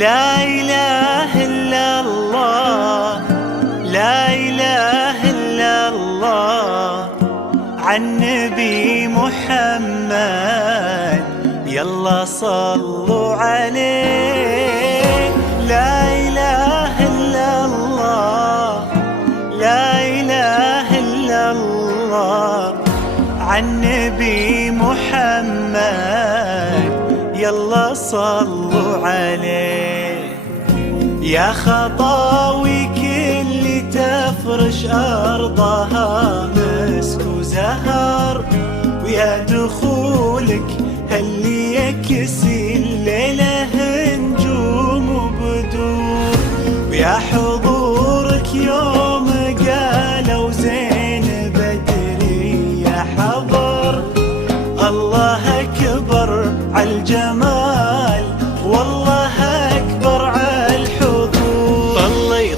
لا إله إلا الله، لا إله إلا الله، عالنبي محمد يلا صلوا عليه. لا إله إلا الله، لا إله إلا الله، عالنبي محمد يلا صلوا عليه. يا خطاوي كل تفرش أرضها مسك وزهر، ويا دخولك اللي يكسي الليلة نجوم وبدور، ويا حضورك يوم قالوا زين بدري يا حضر. الله أكبر عالجمال، والله أكبر عالحضور.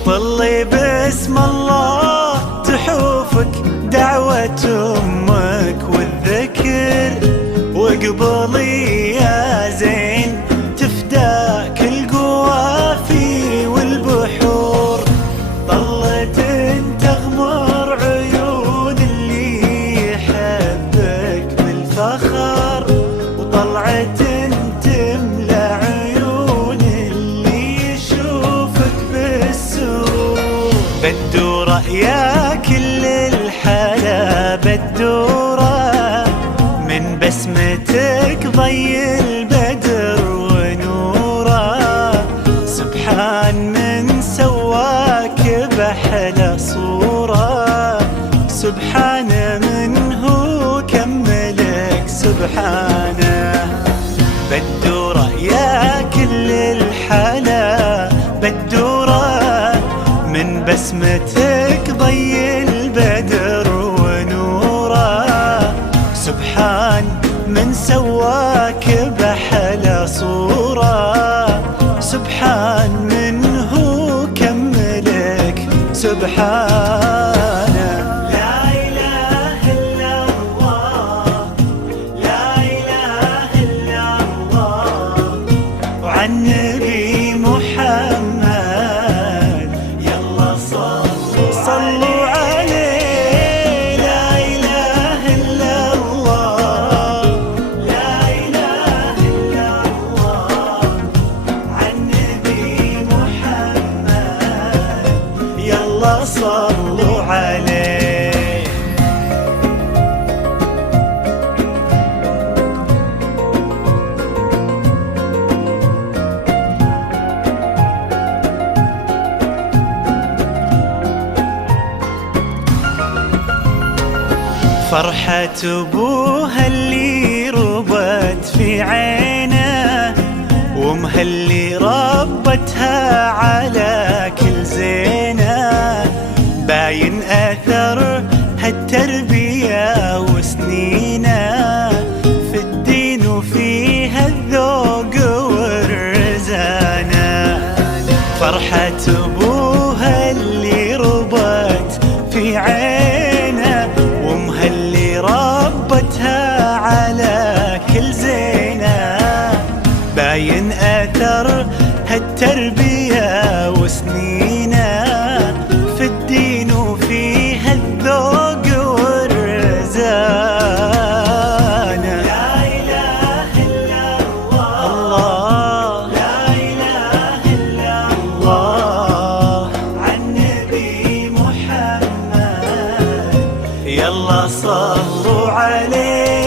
طلي باسم الله تحوفك دعوة أمك والذكر، وقبلي يا زين تفداك القوافي والبحور. ظلت تغمر عيون اللي يحبك بالفخر، وطلعت تملى عيون اللي يشوفك بالسرور. بدورة يا كل الحلا بدورة، من بسمتك ضي البدر ونوره. سبحان من سواك بأحلى صورة، سبحان من هو كملك سبحانه. بدورة يا كل الحلا بدورة، من بسمتك ضي البدر ونوره. سبحان من سواك بأحلى صورة، سبحان من هو كملك سبحانه. لا إله إلا الله، لا إله إلا الله، وعالنبي محمد يلا صلوا عليه. لا إله إلا الله، لا إله إلا الله، عالنبي محمد يلا صلوا عليه. فرحة أبوها اللي ربت في عينه، وامها اللي ربتها على كل زينه. باين أثر هالتربية وسنينه في الدين وفيها الذوق والرزانة. فرحة أبوها اللي ربت في عينه، وامها اللي ربتها على كل زينه. باين أثر هالتربية وسنينه في الدين وفيها الذوق والرزانة. لا إله إلا الله، لا إله إلا الله، عالنبي محمد يلا صلوا عليه.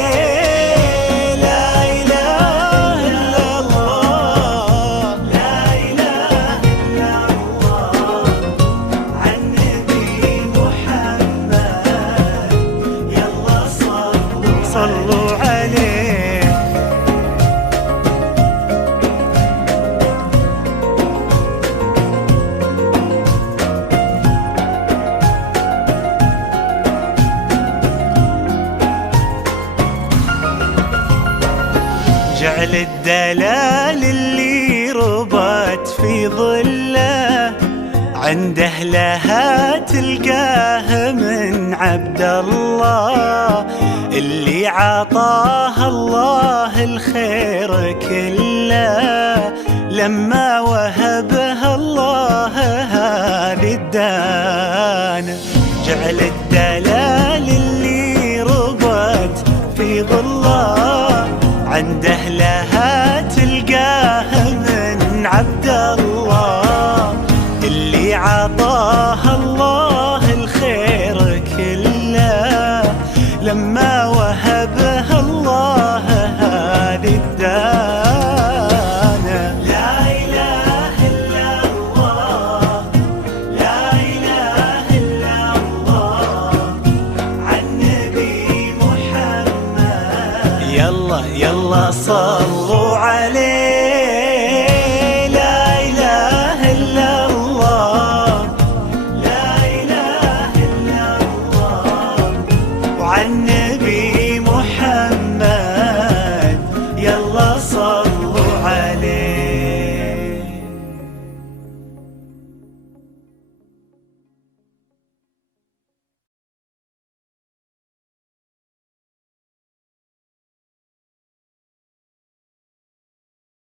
لا إله إلا الله، لا إله إلا الله، عالنبي محمد يلا صلوا عليه. جعل الدلال اللي ربت في ظله، عند أهلها تلقاه من عبد الله، اللي عطاها الله الخير كله لما وهبها الله هذه الدانة، جعل الدلال اللي ربت في ظله عند أهله